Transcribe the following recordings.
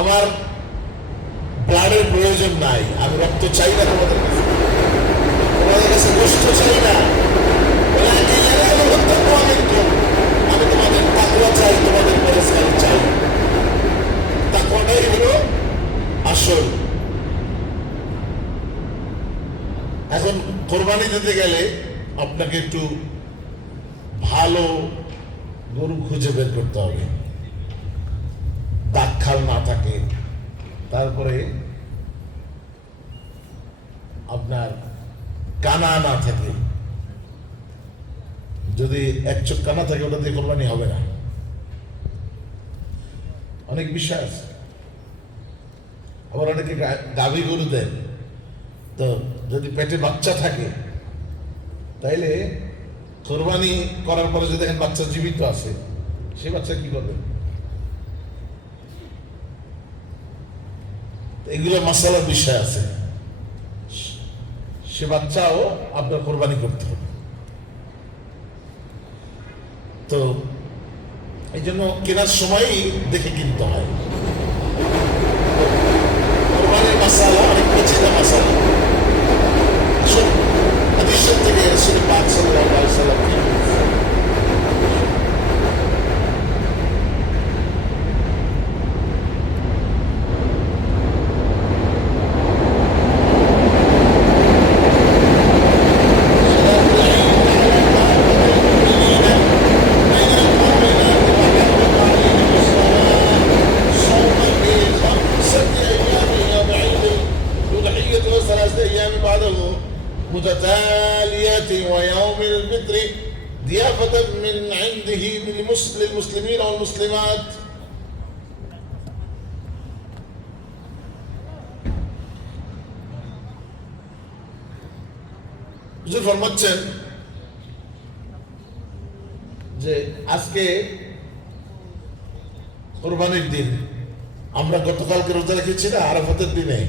আমার ব্লাডের প্রয়োজন নাই, আমি রক্ত চাই না তোমাদের কাছে, তোমাদের কাছে গোশত চাই না, আমি তোমাদের তাকওয়া চাই, তোমাদের পরেশগারি চাই। তাকওয়াটাই হলো আসল। এখন কোরবানি দিতে গেলে আপনাকে একটু ভালো গরু খুঁজে বের করতে হবে, দাগ খাল না থাকে, তারপরে আপনার কানা না থাকে। যদি এক চোখ কানা থাকে ওটা দিয়ে কোরবানি হবে না, অনেক বিষয় আছে। আবার অনেকে গাভী গরু দেন, তো যদি পেটে বাচ্চা থাকে তাইলে কোরবানি করার পরে যদি দেখেন বাচ্চা জীবিত আছে, সে বাচ্চা কি করবে? এগুলো মাসালার বিষয় আছে, সে বাচ্চাও আপনার কোরবানি করতে হবে। তো এই জন্য কেনার সময়ই দেখে কিনতে হয়। কোরবানির মাসালা অনেক পেঁচেদা মাসালা। হাদিস থেকে রাসূল পাক সাল্লাল্লাহু আলাইহি ওয়াসাল্লাম متتالية ويوم الفطر ضيافة من عنده للمسلمين والمسلمات। হুজুর ফরমাচ্ছেন যে আজকে কোরবানির দিন, আমরা গতকালকে রোজা রেখেছি না, আরাফাতের দিনে।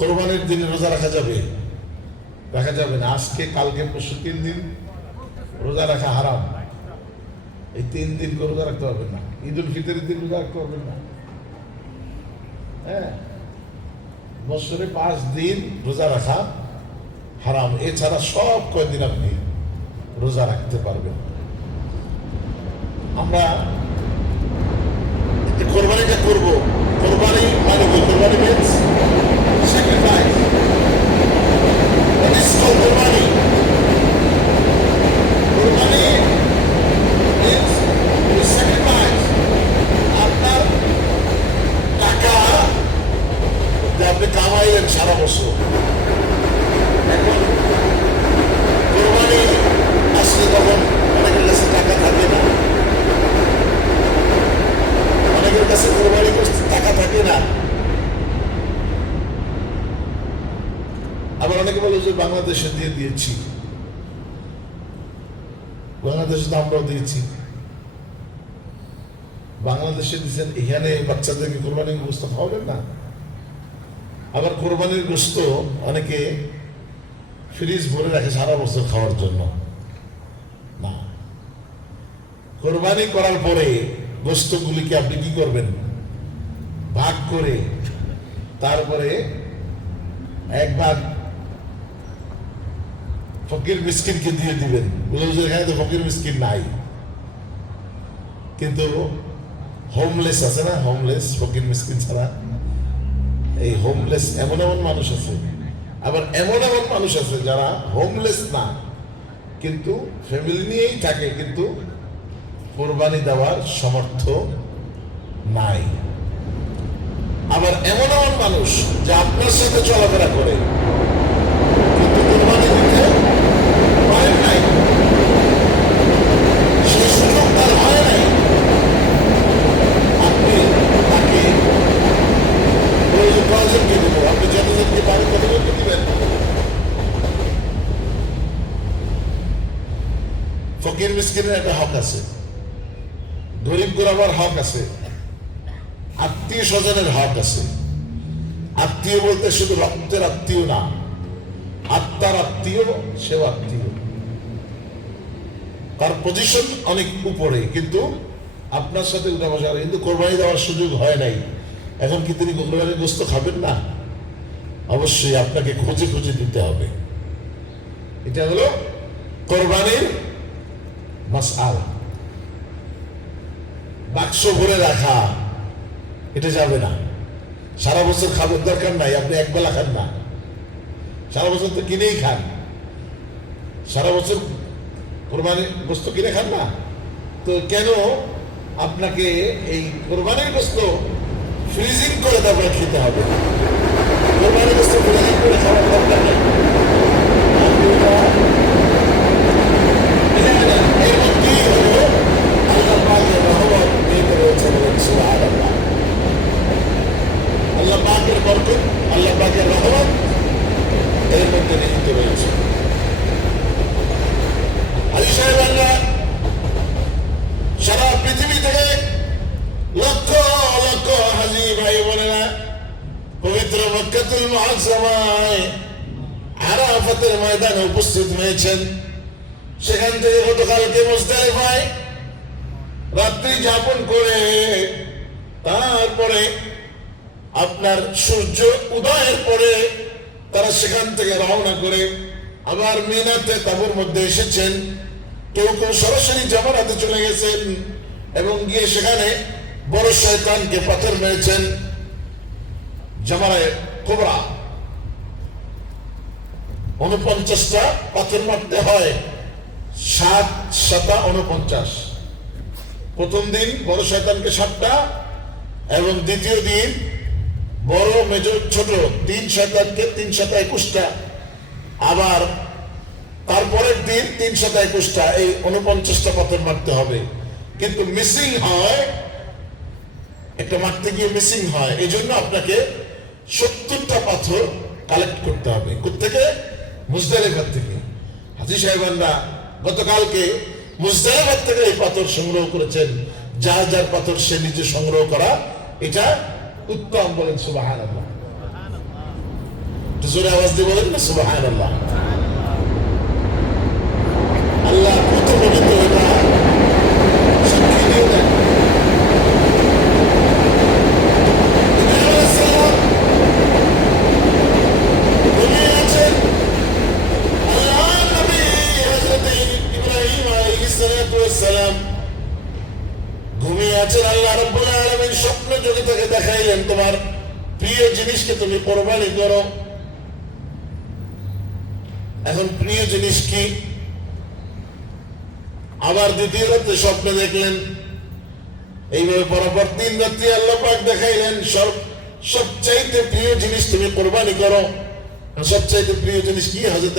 কোরবানির দিনে রোজা রাখা যাবে? রাখা যাবে না। আজকে, কালকে, পরশু 3 দিন রোজা রাখা হারাম। এই 3 দিন রোজা রাখতে পারবেন না। ঈদ উল ফিতরের দিন রোজা রাখতে পারবেন না। হ্যাঁ, বছরে 5 দিন রোজা রাখা হারাম। এছাড়া সব কয়দিন আপনি রোজা রাখতে পারবেন। আমরা কোরবানিটা করবো। কোরবানি মানে কি? কোরবানি মিন্স স্যাক্রিফাইস। কোরবানি কোরবানি মিন্স স্যাক্রিফাইস। আপনার টাকা আপনি কামাইলেন সারা বছর, এখন কোরবানি আসলে তখন অনেকের কাছে টাকা থাকে না, অনেকের কাছে কোরবানি করতে টাকা থাকে না। আবার অনেকে বলে যে বাংলাদেশে দিয়েছি, বাংলাদেশে তো আমরাও দিয়েছি। বাংলাদেশে দিচ্ছেন, এখানে বাচ্চাদেরকে কোরবানির গোশত খাওয়াবেন না। আবার কোরবানির গোশত অনেকে ফ্রিজ ভরে রাখে সারা বছর খাওয়ার জন্য। না, কোরবানি করার পরে গোশতগুলিকে আপনি কি করবেন? ভাগ করে তারপরে এক ভাগ ফকির মিসকিনকে দিয়ে দিবেন। এখানে তো ফকির মিসকিন নাই, কিন্তু হোমলেস আছে না, হোমলেস, ফকির মিসকিন ছাড়া। এই হোমলেস এমন এমন মানুষ আছে, আবার এমন এমন মানুষ আছে যারা হোমলেস না, কিন্তু ফ্যামিলি নিয়েই থাকে, কিন্তু কোরবানি দেওয়ার সামর্থ্য নাই। আবার এমন এমন মানুষ যে আপনার সাথে চলাফেরা করে, কিন্তু কোরবানি দিতে পারে নাই, সেই সুযোগ তার হয় নাই। আপনি তাকে কয়জনকে দেবো? আপনি যতজনকে পারেন ততজনকে দিবেন। ফকির মিসকিনের একটা হক আছে, গরিব গোরাবার হক আছে, আত্মীয় স্বজনের হক আছে। আত্মীয় বলতে শুধু রক্তের আত্মীয় না, আত্মার আত্মীয়, সেও আত্মীয়। তার পজিশন অনেক উপরে, কিন্তু আপনার সাথে উঠা বসা, কিন্তু কোরবানি দেওয়ার সুযোগ হয় নাই। এখন কি তিনি কোরবানির গোশত খাবেন না? অবশ্যই আপনাকে খুঁজে খুঁজে দিতে হবে। এটা হলো কোরবানির মাসআলা। বাক্স ভরে রাখা এটা যাবে না। সারা বছর খাবার দরকার নাই, আপনি একবেলা খান না, সারা বছর তো কিনেই খান। সারা বছর কোরবানির গোশত কিনে খান না, তো কেন আপনাকে এই কোরবানির গোশত ফ্রিজিং করে তারপরে খেতে হবে? কোরবানির গোশত ফ্রিজিং করে খাওয়ার দরকার নেই। এর মধ্যেই হলো আল্লাহ পাকের রহমত নিহিত রয়েছে, বলেন সুবহানাল্লাহ। আল্লাহ পাকের বরকত, আল্লাহ পাকের রহমত এর মধ্যে নিহিত রয়েছে। হাজী সাহেবানরা সারা পৃথিবী থেকে লক্ষ লক্ষ হাজী ভাই বোনেরা পবিত্র মক্কাতুল মুআজ্জামায় আরাফাতের ময়দানে উপস্থিত হয়েছেন। সেখান থেকে গতকালকে মুজদালিফায় রাত্রি যাপন করে তারপরে আপনার সূর্য উদয়ের পরে তারা সেখান থেকে রওনা করে আবার মিনাতে তাঁবুর মধ্যে এসেছেন। কেউ কেউ সরাসরি জামারাতে চলে গেছেন এবং গিয়ে সেখানে বড় শয়তানকে পাথর মেরেছেন। জামারায়ে কুবরা 49টা পাথর মারতে হয়, 7 7 49। প্রথম দিন বড় শয়তানকে 7টা এবং দ্বিতীয় দিন বড় মেজর ছোট 3 শয়তানকে 3 7 21টা, আবার তারপরের দিন 3 7 21টা, এই 49টা পাথর মারতে হবে। কিন্তু মিসিং হয়, একটা মারতে গিয়ে মিসিং হয়, এই জন্য আপনাকে 70টা পাথর কালেক্ট করতে হবে। কোত্থেকে? মুজদালিফার থেকে। হাজী সাহেবানরা গতকালকে মুজদালিফার থেকে এই পাথর সংগ্রহ করেছেন। যার যার পাথর সে নিজে সংগ্রহ করা, এটা উত্তম, বলেন সুবহানাল্লাহ। জোরে আওয়াজ দিয়ে বলেন না সুবহানাল্লাহ। আল্লাহ প্রথম এটা সাক্ষী দিয়ে দেন। ঘুমিয়ে আছেন, আল্লাহ রাব্বুল আলামিন স্বপ্ন যোগে তাকে দেখাইলেন তোমার প্রিয় জিনিসকে তুমি কোরবানি করো। এখন প্রিয় জিনিস কি? আবার দ্বিতীয় রাত্রে স্বপ্নে দেখলেন। এইভাবে পরপর 3 রাত্রি আল্লাহ পাক দেখাইলেন সবচাইতে প্রিয় জিনিস তুমি কোরবানি করো। সবচাইতে প্রিয় জিনিস কি? হযরত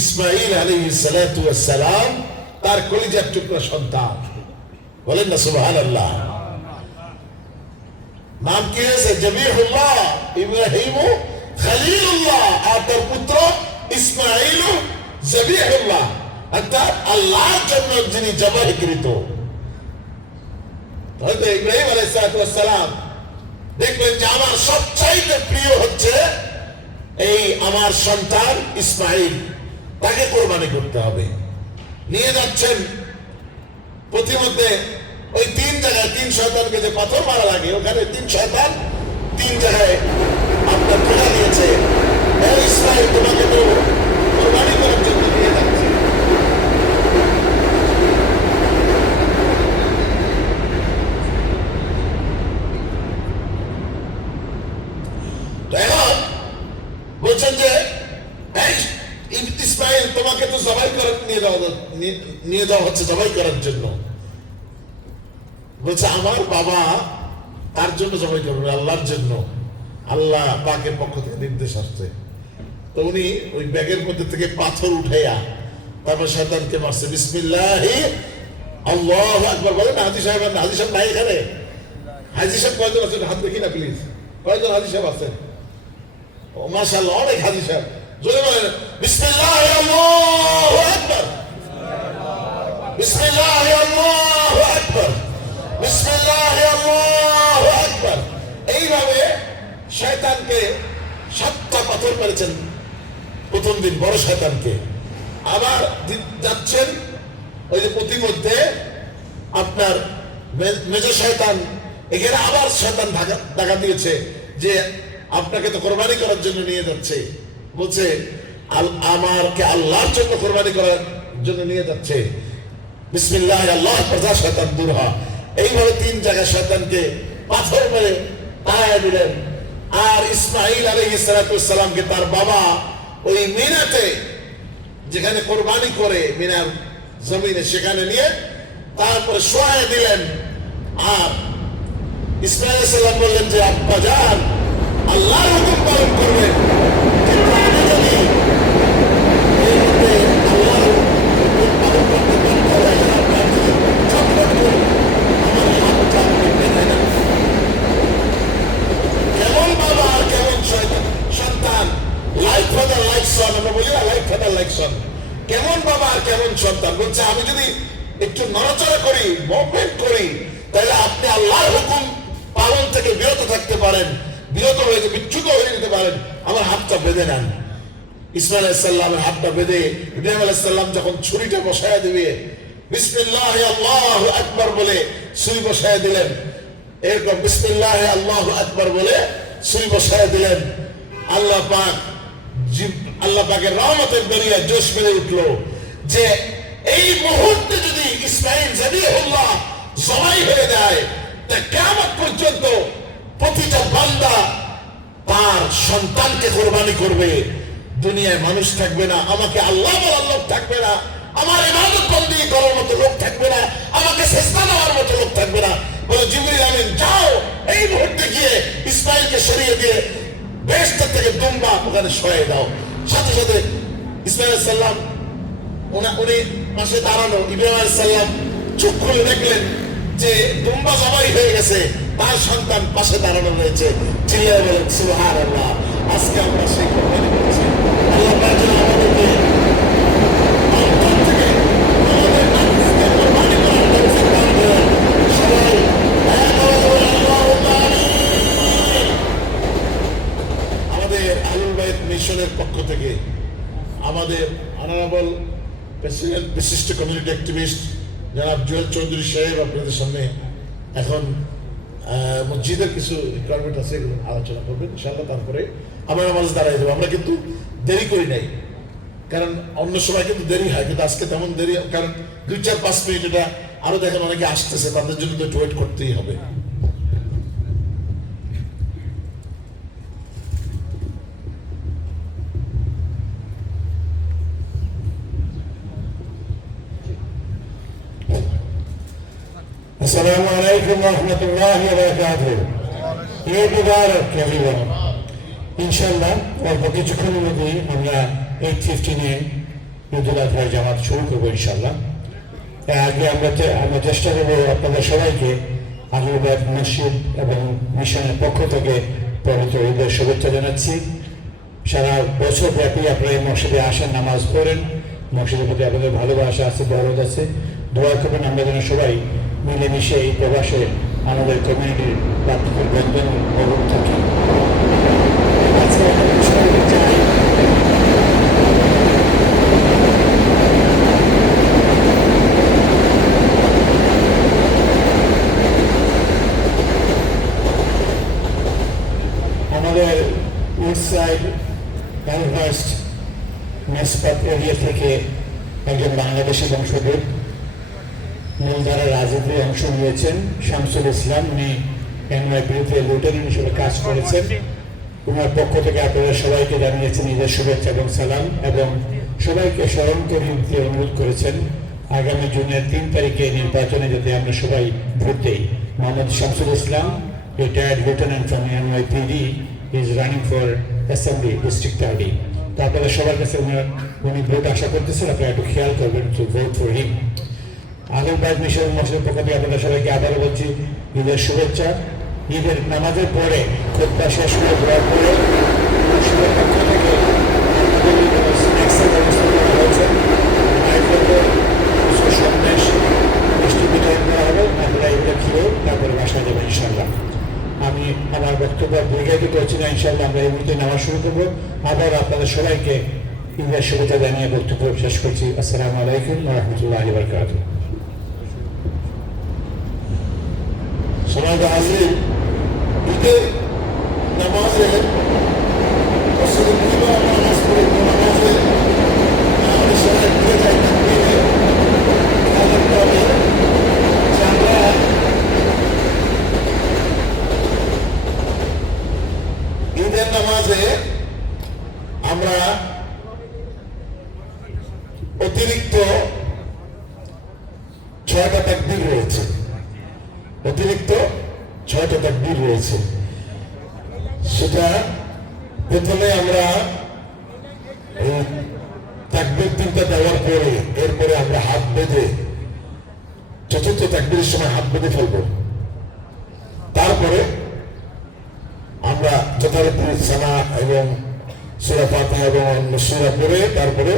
ইসমাঈল আলাইহিস সালাতু ওয়াস সালাম, তার কলিজার টুকরা সন্তান, বলেন না সুবহানাল্লাহ। নাম কি হয়েছে? জবিহুল্লাহ ইব্রাহিম খলিলুল্লাহ, আর তার পুত্র ইসমাঈল জবিহুল্লাহ, অর্থাৎ আল্লাহর জন্য যিনি জবাহকৃত। হযরত ইব্রাহিম আলাইহিস সালাতু ওয়াস সালাম দেখলেন যে আমার সবচাইতে প্রিয় হচ্ছে এই আমার সন্তান ইসমাঈল, তাকে কোরবানি করতে হবে। নিয়ে যাচ্ছেন, প্রতিমধ্যে ওই 3 জায়গায় 3 শয়তানকে যে পাথর মারা লাগে, ওখানে 3 শয়তান 3 জায়গায় আপনার ধোঁকা দিয়েছে, ইসমাঈল তোমাকে তো কোরবানি করার জন্য নিয়ে যাচ্ছে। এখন বলছেন যে ইসমাঈল তোমাকে তো জবাই করার নিয়ে যাওয়া হচ্ছে জবাই করার জন্য। বলছে আমার বাবা তার জন্য জবাই করবে, আল্লাহর জন্য। আল্লাহ পাকের পক্ষ থেকে নির্দেশ আসছে। তো উনি ওই ব্যাগের মধ্যে থেকে পাথর উঠাইয়া তারপর শয়তানকে মারছে। বিসমিল্লাহি আল্লাহু আকবার বলেন না হাজী সাহেব। হাজী সাহেব নাই এখানে? হাজী সাহেব কয়জন আছেন? হাত দেখি না প্লিজ, কয়জন হাজী সাহেব আছেন? ও মাশাআল্লাহ, অনেক হাজী সাহেব। জোরে বলেন বিসমিল্লাহি আল্লাহু আকবার, বিসমিল্লাহি আল্লাহু আকবার, বিসমিল্লাহি আল্লাহু আকবার। এইভাবে শয়তানকে 7টা পাথর মেরেছেন প্রথম দিন, বড় শয়তানকে। আবার যাচ্ছেন, ওই যে প্রতিমধ্যে আপনার মেজর শয়তান এখানে আবার শয়তান দেখা দিয়েছে যে আপনাকে তো কোরবানি করার জন্য নিয়ে যাচ্ছে, বলছে আমাকে আল্লাহর জন্য কোরবানি করার জন্য নিয়ে যাচ্ছে, বিসমিল্লাহ আল্লাহ প্রজা শয়তান দূর হ। এইভাবে 3 জায়গায় শয়তানকে পাথর মেরে তাড়ায় দিলেন। আর ইসমাঈল আলাইহিস সালামকে তার বাবা ওই মিনাতে যেখানে কোরবানি করে মিনার জমিনে সেখানে নিয়ে তারপরে শোয়ায় দিলেন। আর ইসমাঈল আলাইহিস সালাম বললেন যে আব্বা জান আল্লাহর হুকুম পালন করবেন, কিন্তু আমি যদি এর মধ্যে আল্লাহর হুকুম পালন করতে ব্যর্থ হয়ে যাই, আপনার যদি চটপট করি আমার হাতটা আপনি বেঁধে নেন। কেমন বাবা আর কেমন সন্তান, লাইক ফাদার লাইক সন, আমরা বলি না লাইক ফাদার লাইক সন। কেমন বাবা আর কেমন সন্তান, বলছে আমি যদি একটু নড়াচড়া করি, মুভমেন্ট করি, তাহলে আপনি আল্লাহর হুকুম পালন থেকে বিরত থাকতে পারেন, বিরত হয়ে বিচ্যুত হয়ে যেতে পারেন, আমার হাতটা বেঁধে নেন। ইসমাঈল আলাইহিস সালামের হাতটা বেঁধে ইব্রাহিম আলাইহিস সালাম যখন ছুরিটা বসায় দিবে, বিসমিল্লাহ আল্লাহু আকবার বলে ছুরি বসায় দিলেন। এরকম বিসমিল্লাহ আল্লাহু আকবার বলে ছুরি বসায় দিলেন। আল্লাহ পাকের রহমতের দরিয়া জোশ মেরে উঠলো যে এই মুহূর্তে যদি ইসমাঈল যাবিহুল্লাহ জবাই হয়ে যায়, তা কিয়ামত পর্যন্ত প্রতিটা বান্দা তার সন্তানকে কোরবানি করবে। দুনিয়ায় মানুষ থাকবে না, আমাকে আল্লাহ বলার লোক থাকবে না, আমার ইবাদত বন্দেগী করার মতো লোক থাকবে না, আমাকে সেজদা দেওয়ার মতো লোক থাকবে না। বলে জিবরিল আমিন যাও এই মুহূর্তে গিয়ে ইসমাঈলকে সরিয়ে দিয়ে বেহেশত থেকে দুম্বা ওখানে সরিয়ে দাও। সাথে সাথে ইসমাঈল আলাইহিস সালাম উনি পাশে দাঁড়ানো, ইব্রাহিম আলাইহিস সালাম চোখ খুলে দেখলেন যে দুম্বা জবাই হয়ে গেছে, তার সন্তান পাশে দাঁড়ানো রয়েছে। চিল্লায়ে বলেন সুবহানাল্লাহ। আজকে আমরা সেই কোরবানি করছি। আল্লাহ পাক যেন আমাদেরকে অন্তর থেকে আমাদের নাফসকে কোরবানি করার তৌফিক দান করেন। সবাই এক আওয়াজে বলেন আল্লাহুম্মা আমিন। আমাদের আহলুল বাইত মিশনের পক্ষ থেকে আমাদের অনারেবল প্রেসিডেন্ট, বিশিষ্ট কমিউনিটি অ্যাক্টিভিস্ট জনাব জুয়েল চৌধুরী সাহেব আপনাদের সামনে এখন মসজিদের কিছু রিকোয়ারমেন্ট আছে, এগুলো আলোচনা করবেন ইনশাআল্লাহ। তারপরে আমরা নামাজ দাঁড়াই দেবো। আমরা কিন্তু দেরি করি নাই, কারণ অন্য সময় কিন্তু দেরি হয়, কিন্তু আজকে তেমন দেরি, কারণ 2-4-5 মিনিট এটা আরো দেখেন অনেকে আসতেছে, তাদের জন্য তো একটু ওয়েট করতেই হবে। Assalamu alaikum wa rahmatullahi wa barakatuh. Eid Mubarak everyone. ইনশাআল্লাহ অল্প কিছুক্ষণের মধ্যেই আমরা 8:15-এ ঈদুল আজহার জামাত শুরু করবো ইনশাআল্লাহ। এর আগে আমরা চেষ্টা করবো আপনাদের সবাইকে আহলুল বাইত মসজিদ এবং মিশনের পক্ষ থেকে পবিত্র ঈদের শুভেচ্ছা জানাচ্ছি। সারা বছর ব্যাপী আপনারা এই মসজিদে আসেন, নামাজ পড়েন, মসজিদের প্রতি আপনাদের ভালোবাসা আছে, দরদ আছে। দোয়া করবেন আমরা যেন সবাই মিলেমিশে এই প্রবাসে আমাদের কমিউনিটির প্রাপ্তির ব্যঞ্জন অবরোধ থাকি। আজকে চাই আমাদের উডসাইড এলভার্স্ট মেসপাত এরিয়া থেকে একজন বাংলাদেশি বংশোদ্ভূত মূলধারার রাজনীতি অংশ নিয়েছেন শামসুল ইসলাম। উনি এনওয়াইপিতে লিউটেন্যান্ট হিসেবে কাজ করেছেন। ওনার পক্ষ থেকে আপনারা সবাইকে জানিয়েছেন ঈদের শুভেচ্ছা এবং সালাম, এবং সবাইকে স্মরণ করে অনুরোধ করেছেন আগামী জুনের 3 তারিখে নির্বাচনে যাতে আমরা সবাই ভোট দেই। Mohammad Shamsul Islam, retired lieutenant from NYPD, is running for assembly district party. তো আপনারা সবার কাছে উনি ভোট আশা করতেছেন, আপনারা একটু খেয়াল করবেন টু ভোট ফর হিম। আহলুল বাইত মিশন মসজিদের পক্ষ থেকে আপনাদের সবাইকে আবারও বলছি ঈদের শুভেচ্ছা। ঈদের নামাজের পরে খুতবা শেষ করে দোয়া করে মসজিদের পক্ষ থেকে স্ন্যাক্সের ব্যবস্থা করা হয়েছে। কিছু সন্দেশ মিষ্টি বিতরণ করা হবে, আপনারা এগুলো খেয়ে তারপরে বাসায় যাবেন ইনশাল্লাহ। আমি আমার বক্তব্য দীর্ঘায়িত করছি না, ইনশাল্লাহ আমরা এই মুহূর্তে নামাজ শুরু করবো। আবার আপনাদের সবাইকে ঈদের শুভেচ্ছা জানিয়ে বক্তব্য শেষ করছি। আসসালামু আলাইকুম ওয়া রাহমাতুল্লাহি ওয়া বারাকাতুহু। সবাই হাজির, ঈদের নামাজে বছরে দুইবার আমরা নামাজ পড়ি, নামাজে আমাদের সবাই ঘুরে যায় তাকবীরে। খেয়াল রাখতে হবে যে আমরা ঈদের নামাজে আমরা অতিরিক্ত 6টা তাকবীর রয়েছে, অতিরিক্ত 6টা তাকবীর রয়েছে। সেটা প্রথমে আমরা এই তাকবীর 3টা দেওয়ার পরে এরপরে আমরা হাত বেঁধে চতুর্থ তাকবীরের সময় হাত বেঁধে ফেলবো। তারপরে আমরা যথারীতি সানা এবং সূরা ফাতিহা এবং অন্য সূরা পড়ে তারপরে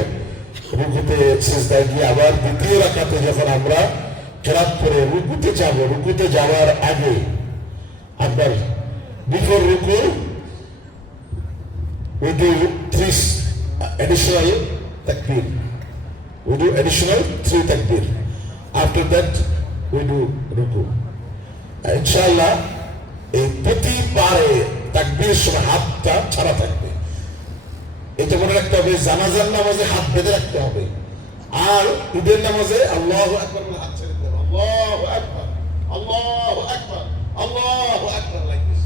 রুকুতে সিজদায় গিয়ে আবার দ্বিতীয় রাকাতে যখন আমরা কেরাত করে রুকুতে যাব, রুকুতে যাওয়ার আগে আপনার বিফোর রুকু we do 3 additional takbir. We do additional 3 takbir. After that we do ruku. ইনশাআল্লাহ এই প্রতিবারে তাকবীরের সময় হাতটা ছাড়া থাকবে। এটা মনে রাখতে হবে, জানাজার নামাজে হাত বেঁধে রাখতে হবে, আর ঈদের নামাজে আল্লাহু আকবার বলে হাত ছেড়ে দিতে হবে। আল্লাহু আকবার, আল্লাহু আকবার, আল্লাহু আকবার, লাইক দিস।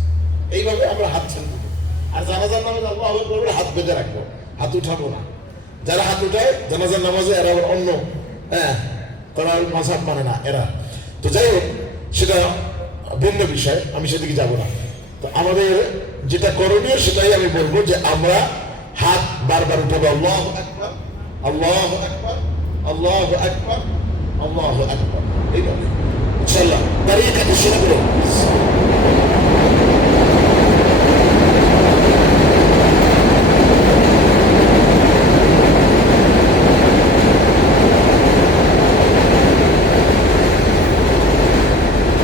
এইভাবে আমরা হাত ছেড়ে দেব। আর জানাজার নামাজে আল্লাহু আকবার বলে হাত বেঁধে রাখবো, হাত উঠাবো না। যারা হাত উঠায় জানাজার নামাজে এরা আবার অন্য তারা মাযহাব মানে না এরা। তো যাই হোক, সেটা ভিন্ন বিষয়, আমি সেদিকে যাব না। তো আমাদের যেটা করণীয় সেটাই আমি বলবো, যে আমরা হাত বারবার উঠাবো, আল্লাহু আকবার, আল্লাহু আকবার, আল্লাহু আকবার, আল্লাহু আকবার, এইভাবে।